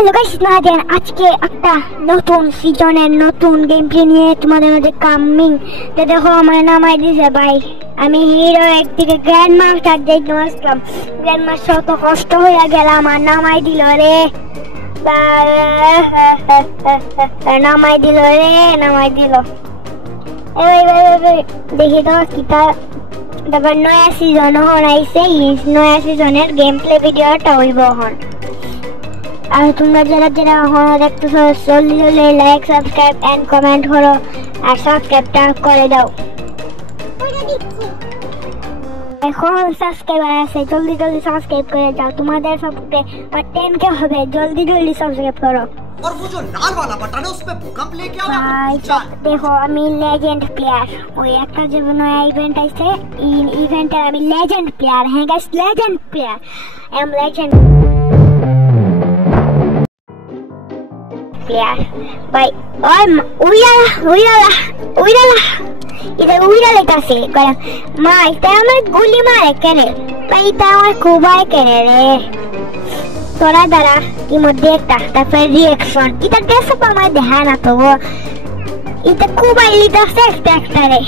Hello guys, নাদিয়ান আজকে একটা নতুন সিজনের নতুন গেম প্লে নিয়ে তোমাদের মাঝে কামিং। তো দেখো আমার নাম দিছে ভাই, আমি হিরো একদিকে গ্র্যান্ড মাস্টার যাইতে আসলাম। গ্র্যান্ড মাস্টার তো কষ্ট হয়ে গেল, আমার নামাই দিল রে, নামাই দিল রে, নামাই দিল। দেখি তো কিতা তারপর নয়া সিজন হন আইছে, নয়া সিজনের গেম প্লে ভিডিওটা হইব হন। আর তোমরা যারা যারা হলো দেখতেছো জলদি জলদি লাইক সাবস্ক্রাইব এন্ড কমেন্ট করো আর সাবস্ক্রাইবটা করে দাও। এখন সাবস্ক্রাইবার আছে, জলদি জলদি সাবস্ক্রাইব করে দাও, তোমাদের সাপোর্টে আর 10k হবে, জলদি জলদি সাবস্ক্রাইব করো। और वो जो लाल वाला बटन है उस पे भूकंप लेके आओ या देखो আমি লেজেন্ড প্লেয়ার, ওই একটা যে নয়া ইভেন্ট আছে এই ইভেন্টে আমি লেজেন্ড প্লেয়ার। হ্যাঁ guys, legend player, I am legend player ভাই। ওই উইরালা এটা উইরালে কাছে করে মা, এটা আমার গুলি মারে কেন ভাই, এটা আমার খুবই কেন রে। তোরা দ্বারা ইমধ্যে একটা তারপরে রিয়েকশন, এটা ড্রেসআপ আমার দেখা না তো, এটা খুবই লিটাছে একটা রে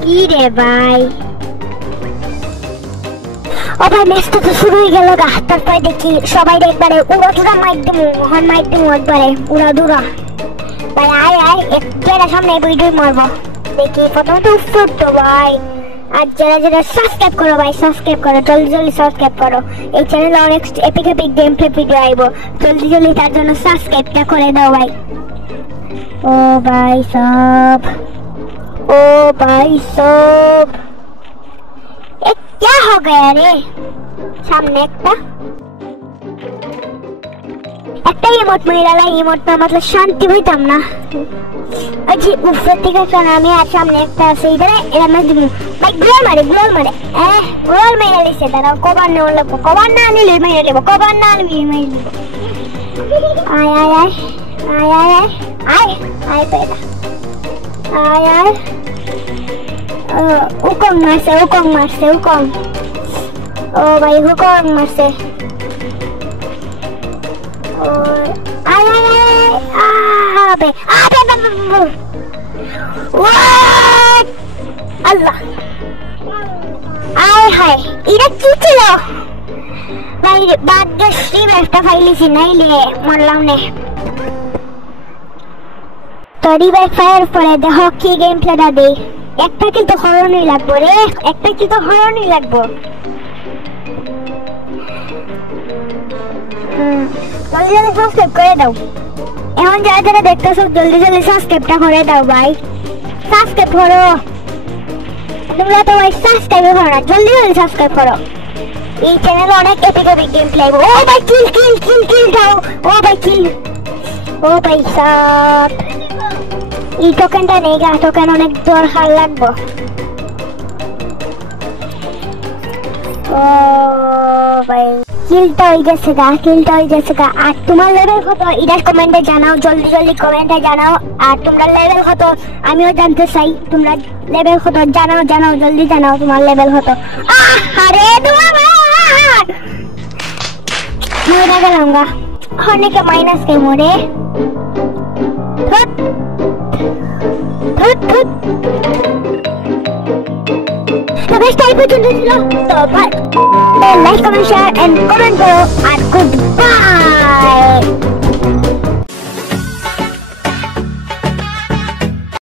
কি রে ভাই। ও ভাই ম্যাচটা তো শুরু হয়ে গেল গা, তারপরে দেখি সবাই একবারে উড়া মাইক দিমু একবারে উড়া দুরা ভাই। আয় একটা সামনে ভিডিও মারবো, দেখি প্রথমে উৎসব তো ভাই। আর যারা যারা সাবস্ক্রাইব করো ভাই, সাবস্ক্রাইব করো, জলদি জলদি সাবস্ক্রাইব করো। এই চ্যানেলে অনেক এপিক গেম প্লে ভিডিও আইবো, জলদি জলদি তার জন্য সাবস্ক্রাইবটা করে দাও ভাই। ও ভাই সব क्या हो गया रे, सामने একটা ইমোট মেরালা, ইমোট না मतलब শান্তি হইতাম না। আচ্ছা উপর থেকে আমি আর সামনে একটা আছে, ইধারে এরা মে দিব ভাই, গোল মারে গোল মেরে লিছে। দাঁড়াও, কভার না হলে কভার না নিলে মেরে দেব, কভার না নিলে মেরে দেব। আয় পেদা আয় হুকম মারছে। ও ভাই হুকম মারছে। আল্লাহ আয় হায়, এটা কি ছিল ভাই? ভাগ্যশ্রী একটা ফাইলিছি, নাইলে মরলাম নে। তো রিভাইভ ফায়ার পরে দেখো কি গেম প্লেটা দেই। একটা কিন্তু হরণই লাগবো রে, একটা কিন্তু হরণই লাগবো। জলদি জলদি সাবস্ক্রাইব করে দাও। এখন যারা যারা দেখতেছো জলদি জলদি সাবস্ক্রাইবটা করে দাও ভাই, সাবস্ক্রাইব করো। তোমরা তো ভাই সাবস্ক্রাইব করো না, জলদি জলদি সাবস্ক্রাইব করো। এই চ্যানেলে অনেক এপিক গেম প্লে আইবো। ও ভাই কিল দাও, ও ভাই কিল, ও ভাই সব এই টোকেনটা নেই গা, টোকেন অনেক দরকার লাগবো। ও ভাই কিলটা হয়ে গেছে গা। আর তোমার লেভেল কত এটা কমেন্টে জানাও, জলদি জলদি কমেন্টে জানাও। আর তোমরা লেভেল কত আমিও জানতে চাই, তোমরা লেভেল কত জানাও জলদি জানাও তোমার লেভেল কত। আরে মরে গেলাম গা, অনেকে মাইনাস কে মরে। তো গাইস তাই পর্যন্ত ছিল, তো like comment share and comment করো।